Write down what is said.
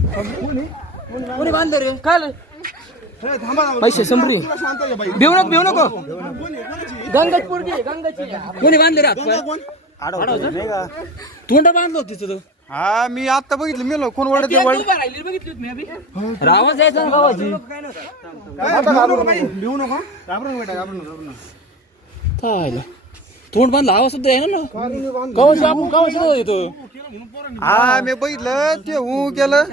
कोणी बांधले रे काय पैसे संभरी भिवू नको गंगाची पोरगी गंगाची कोणी बांधले रे तोंड बांधलो तिथं हा मी आता बघितलं मेलो कोण वडत रावण जायचं ना गावाची तोंड बांधला आवाज सुद्धा आहे ना गावाची आपण गावाची सुद्धा येतो हा मी बघितलं ते हू केलं